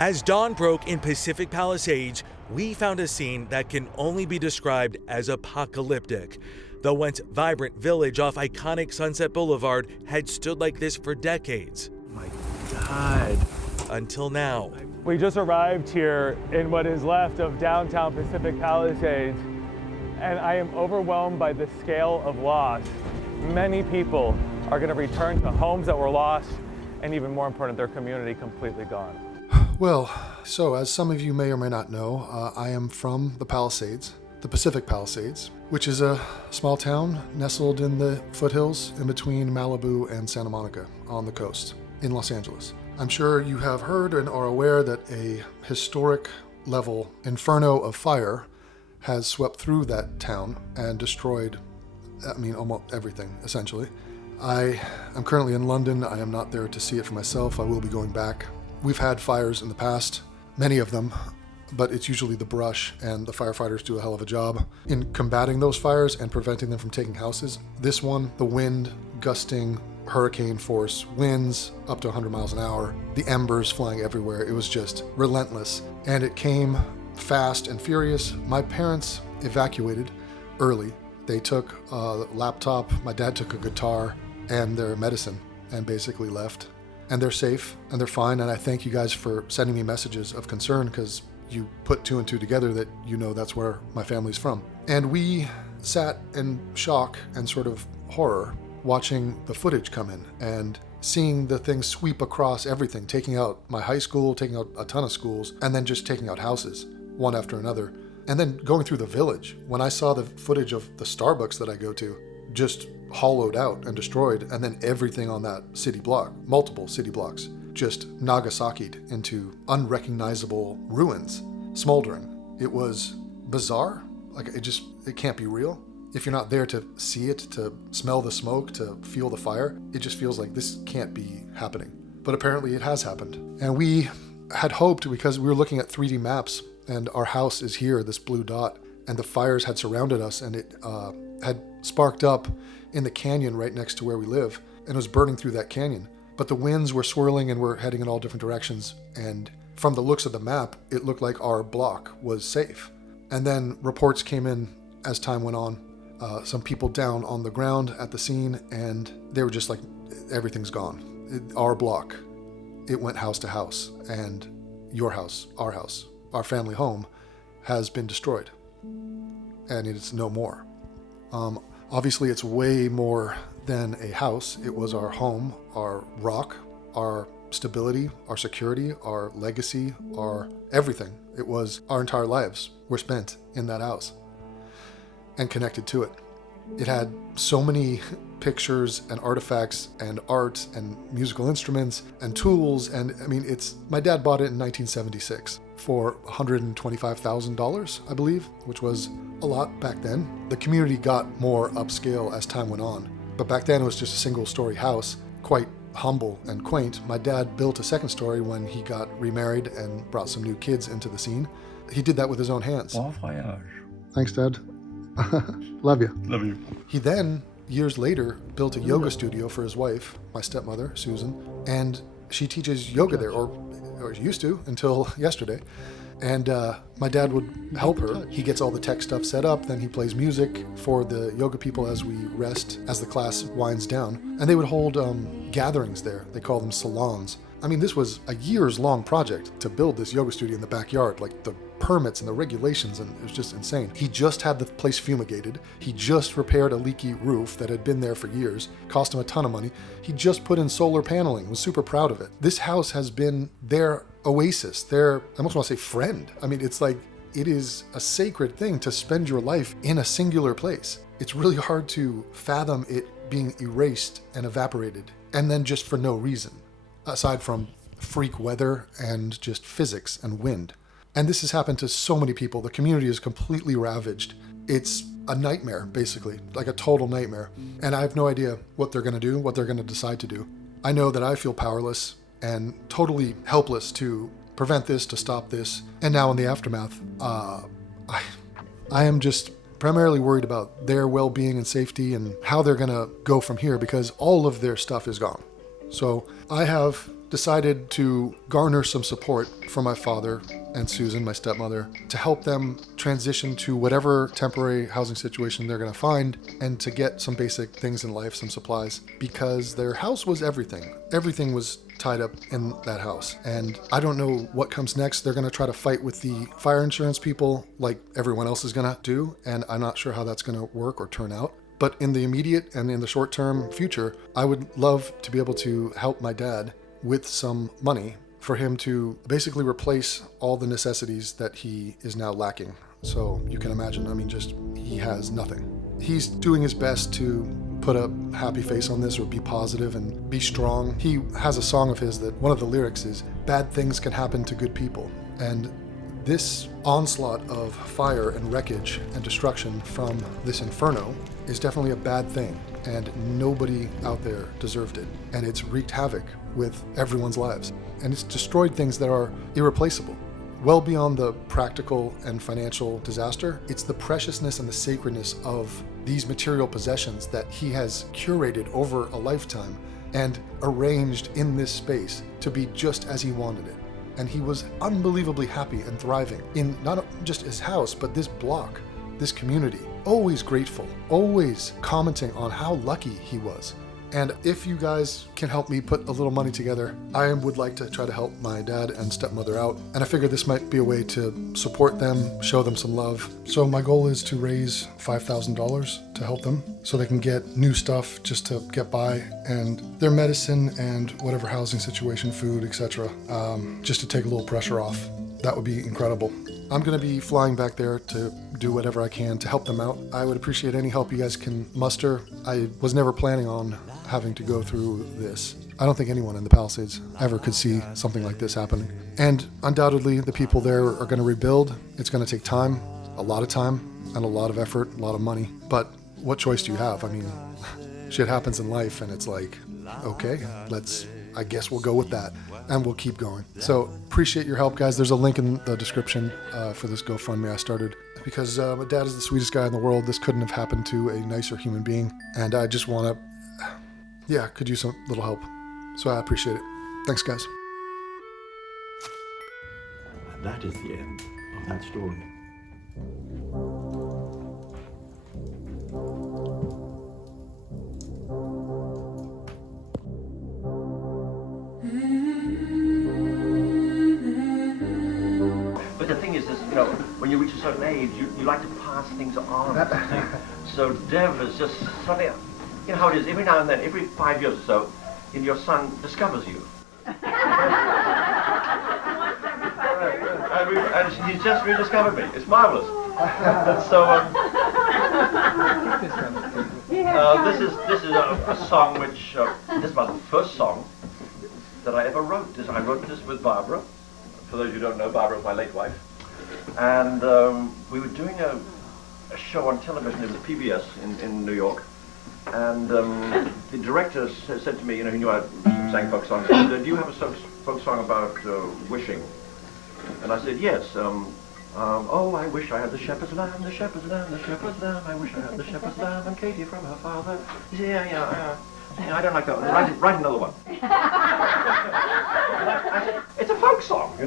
As dawn broke in Pacific Palisades, we found a scene that can only be described as apocalyptic. The once vibrant village off iconic Sunset Boulevard had stood like this for decades. Oh my God. Until now. We just arrived here in what is left of downtown Pacific Palisades, and I am overwhelmed by the scale of loss. Many people are going to return to homes that were lost, and even more important, their community completely gone. Well, so as some of you may or may not know, I am from the Palisades, the Pacific Palisades, which is a small town nestled in the foothills in between Malibu and Santa Monica on the coast in Los Angeles. I'm sure you have heard and are aware that a historic level inferno of fire has swept through that town and destroyed, almost everything, essentially. I am currently in London. I am not there to see it for myself. I will be going back. We've had fires in the past, many of them, but it's usually the brush, and the firefighters do a hell of a job in combating those fires and preventing them from taking houses. This one, the wind, gusting, hurricane force, winds up to 100 miles an hour, the embers flying everywhere. It was just relentless, and it came fast and furious. My parents evacuated early. They took a laptop, my dad took a guitar and their medicine and basically left. And they're safe and they're fine. And I thank you guys for sending me messages of concern, because you put two and two together that that's where my family's from. And we sat in shock and sort of horror watching the footage come in and seeing the thing sweep across everything, taking out my high school, taking out a ton of schools, and then just taking out houses one after another. And then going through the village, when I saw the footage of the Starbucks that I go to just hollowed out and destroyed, and then everything on that city block, multiple city blocks, just Nagasaki'd into unrecognizable ruins, smoldering. It was bizarre. It can't be real. If you're not there to see it, to smell the smoke, to feel the fire, it just feels like this can't be happening. But apparently it has happened. And we had hoped, because we were looking at 3D maps, and our house is here, this blue dot, and the fires had surrounded us, and it had sparked up in the canyon right next to where we live, and was burning through that canyon. But the winds were swirling and were heading in all different directions, and from the looks of the map, it looked like our block was safe. And then reports came in as time went on, some people down on the ground at the scene, and they were just like, everything's gone. Our block, it went house to house, and your house, our family home has been destroyed, and it's no more. Obviously, it's way more than a house. It was our home, our rock, our stability, our security, our legacy, our everything. It was our entire lives were spent in that house and connected to it. It had so many pictures and artifacts and art and musical instruments and tools. And my dad bought it in 1976 for $125,000, I believe, which was a lot back then. The community got more upscale as time went on, but back then it was just a single story house, quite humble and quaint. My dad built a second story when he got remarried and brought some new kids into the scene. He did that with his own hands. Bon voyage. Thanks, Dad. Love you. Love you. He then, years later, built a yoga studio for his wife, my stepmother, Susan, and she teaches yoga there, or used to until yesterday. And my dad would help her. He gets all the tech stuff set up, then he plays music for the yoga people as we rest, as the class winds down. And they would hold gatherings there. They call them salons. This was a years-long project to build this yoga studio in the backyard, like the permits and the regulations, and it was just insane. He just had the place fumigated. He just repaired a leaky roof that had been there for years, cost him a ton of money. He just put in solar paneling, was super proud of it. This house has been their oasis, their, I almost want to say friend. It's like, it is a sacred thing to spend your life in a singular place. It's really hard to fathom it being erased and evaporated, and then just for no reason, aside from freak weather and just physics and wind. And this has happened to so many people. The community is completely ravaged. It's a nightmare, basically, like a total nightmare. And I have no idea what they're going to do, what they're going to decide to do. I know that I feel powerless and totally helpless to prevent this, to stop this. And now in the aftermath, I am just primarily worried about their well-being and safety and how they're going to go from here, because all of their stuff is gone. So I have decided to garner some support from my father and Susan, my stepmother, to help them transition to whatever temporary housing situation they're going to find and to get some basic things in life, some supplies, because their house was everything. Everything was tied up in that house. And I don't know what comes next. They're going to try to fight with the fire insurance people like everyone else is going to do, and I'm not sure how that's going to work or turn out. But in the immediate and in the short-term future, I would love to be able to help my dad with some money for him to basically replace all the necessities that he is now lacking. So you can imagine, I mean, just he has nothing. He's doing his best to put a happy face on this or be positive and be strong. He has a song of his that one of the lyrics is, "Bad things can happen to good people." And this onslaught of fire and wreckage and destruction from this inferno is definitely a bad thing, and nobody out there deserved it. And it's wreaked havoc with everyone's lives. And it's destroyed things that are irreplaceable. Well beyond the practical and financial disaster, it's the preciousness and the sacredness of these material possessions that he has curated over a lifetime and arranged in this space to be just as he wanted it. And he was unbelievably happy and thriving in not just his house, but this block, this community. Always grateful, always commenting on how lucky he was. And if you guys can help me put a little money together, I would like to try to help my dad and stepmother out. And I figured this might be a way to support them, show them some love. So my goal is to raise $5,000 to help them so they can get new stuff just to get by, and their medicine and whatever housing situation, food, etc., just to take a little pressure off. That would be incredible. I'm going to be flying back there to do whatever I can to help them out. I would appreciate any help you guys can muster. I was never planning on having to go through this. I don't think anyone in the Palisades ever could see something like this happening. And undoubtedly, the people there are going to rebuild. It's going to take time, a lot of time, and a lot of effort, a lot of money. But what choice do you have? I mean, shit happens in life, and it's like, okay, I guess we'll go with that, and we'll keep going. So appreciate your help, guys. There's a link in the description for this GoFundMe I started, because my dad is the sweetest guy in the world. This couldn't have happened to a nicer human being, and I just want to, could use some little help. So I appreciate it. Thanks, guys. And that is the end of that story. But the thing is, when you reach a certain age, you like to pass things on. So Dev is just suddenly, you know how it is, every now and then, every 5 years or so, your son discovers you. And he's just rediscovered me. It's marvelous. So this is a song which this was the first song that I ever wrote. I wrote this with Barbara. For those who don't know, Barbara is my late wife, and we were doing a show on television. It was PBS in New York, and the director said to me, he knew I sang folk songs. He said, "Do you have a folk song about wishing?" And I said, "Yes. Oh, I wish I had the shepherd's lamb, the shepherd's lamb, the shepherd's lamb. I wish I had the shepherd's lamb and Katie from her father." He said, "Yeah, I don't like that one. Write another one." I said, "It's a folk song, He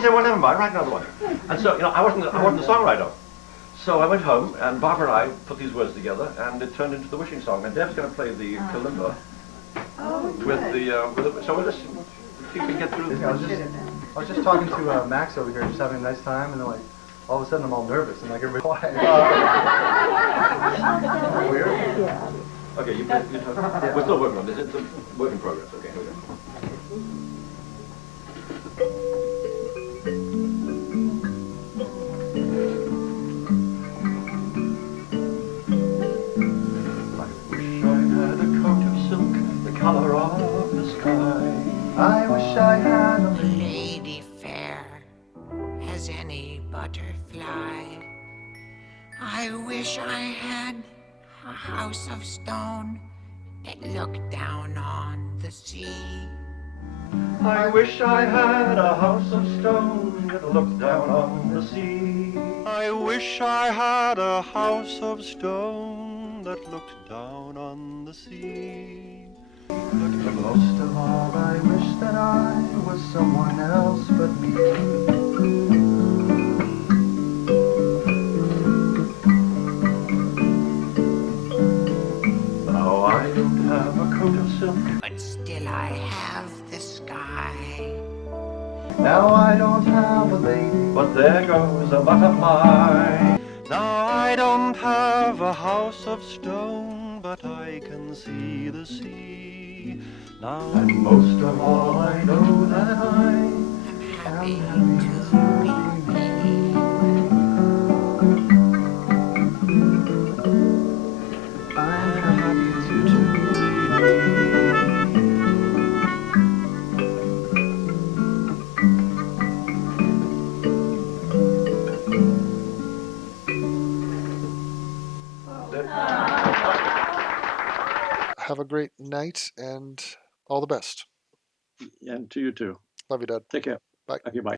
said, "Well, never mind. Write another one." And so, I wasn't the songwriter. So I went home, and Barbara and I put these words together, and it turned into the wishing song. And Deb's going to play the kalimba with the. So we'll just see if we can get through. I was just talking to Max over here, just having a nice time, and then all of a sudden I'm all nervous and everybody quiet. Weird? Yeah. Okay, you talk. Yeah. We're still working on this. It's a work in progress. Okay, here we go. Color of the sky. I wish I had a lady fair as any butterfly. I wish I had a house of stone that looked down on the sea. I wish I had a house of stone that looked down on the sea. I wish I had a house of stone that looked down on the sea. But most of all, I wish that I was someone else but me. Now I don't have a coat of silk, but still I have the sky. Now I don't have a lady, but there goes a butterfly. Now I don't have a house of stone, but I can see the sea. Now and most of all, I know that I Happy am happy to to be be me. me. I'm happy to be me. Have a great night and all the best. And to you too. Love you, Dad. Take care. Bye. Okay, bye.